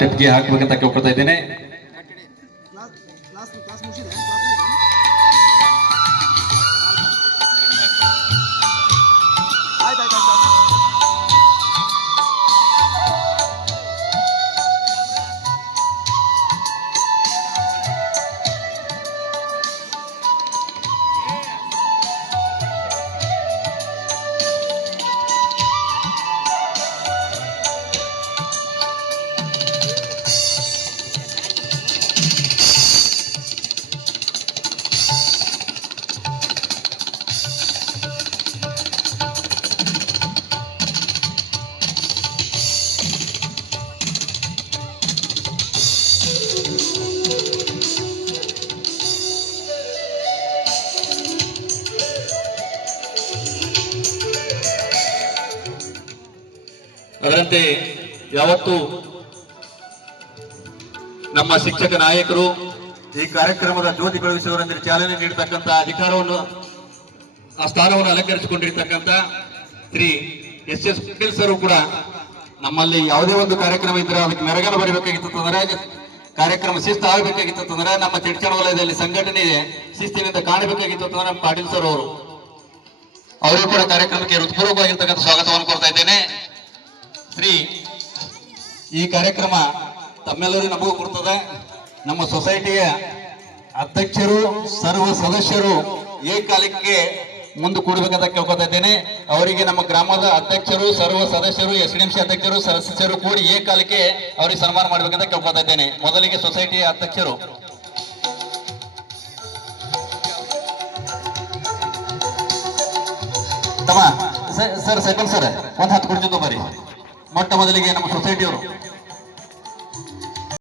ಸ್ಟೆಪ್ಗೆ ಹಾಕ್ಬೇಕಂತ ಕೇಳ್ಕೊತಾ ಇದ್ದೇನೆ. ಅದರಂತೆ ಯಾವತ್ತು ನಮ್ಮ ಶಿಕ್ಷಕ ನಾಯಕರು ಈ ಕಾರ್ಯಕ್ರಮದ ಜ್ಯೋತಿ ಬೆಳಗಿಸುವವರೆಂದರೆ ಚಾಲನೆ ನೀಡತಕ್ಕಂಥ ಅಧಿಕಾರವನ್ನು ಆ ಸ್ಥಾನವನ್ನು ಅಲಂಕರಿಸಿಕೊಂಡಿರ್ತಕ್ಕಂಥ ಶ್ರೀ ಎಸ್ ಪಟೇಲ್ ಸರ್ ಕೂಡ ನಮ್ಮಲ್ಲಿ ಯಾವುದೇ ಒಂದು ಕಾರ್ಯಕ್ರಮ ಇದ್ರೆ ಅದಕ್ಕೆ ಮೆರಗನ್ನು ಬರಬೇಕಾಗಿತ್ತು ಅಂದ್ರೆ ಕಾರ್ಯಕ್ರಮ ಶಿಸ್ತು ಆಗಬೇಕಾಗಿತ್ತು ಅಂದ್ರೆ ನಮ್ಮ ಚಿಡ್ಚಣ ವಲಯದಲ್ಲಿ ಸಂಘಟನೆ ಶಿಸ್ತಿನಿಂದ ಕಾಣಬೇಕಾಗಿತ್ತು ಅಂದ್ರೆ ನಮ್ಮ ಪಾಟೀಲ್ ಸರ್ ಅವರು ಕೂಡ ಕಾರ್ಯಕ್ರಮಕ್ಕೆ ಹೃತ್ಪೂರ್ವಕವಾಗಿರ್ತಕ್ಕಂಥ ಸ್ವಾಗತವನ್ನು ಕೊಡ್ತಾ ಇದ್ದೇನೆ. ಈ ಕಾರ್ಯಕ್ರಮ ತಮ್ಮೆಲ್ಲರೂ ನಮಗೂ ಕೊಡ್ತದೆ. ನಮ್ಮ ಸೊಸೈಟಿಯ ಅಧ್ಯಕ್ಷರು ಸರ್ವ ಸದಸ್ಯರು ಏಕಾಲಕ್ಕೆ ಮುಂದೆ ಕೂಡಬೇಕಂತ ಕೇಳ್ಕೊತಾ ಇದ್ದೇನೆ. ಅವರಿಗೆ ನಮ್ಮ ಗ್ರಾಮದ ಅಧ್ಯಕ್ಷರು ಸರ್ವ ಸದಸ್ಯರು SDMC ಅಧ್ಯಕ್ಷರು ಸದಸ್ಯರು ಕೂಡಿ ಏಕಾಲಕ್ಕೆ ಅವರಿಗೆ ಸನ್ಮಾನ ಮಾಡ್ಬೇಕಂತ ಕೇಳ್ಕೊತಾ ಇದ್ದೇನೆ. ಮೊದಲಿಗೆ ಸೊಸೈಟಿಯ ಅಧ್ಯಕ್ಷರು ತಮ್ಮ ಸರ್ ಸೆಕೆಂಡ್ ಸರ್ ಒಂದು 10 ಕೊಡ್ತಿದ್ದು ಬರೀ. ಮೊಟ್ಟ ಮೊದಲಿಗೆ ನಮ್ಮ ಸೊಸೈಟಿಯವರು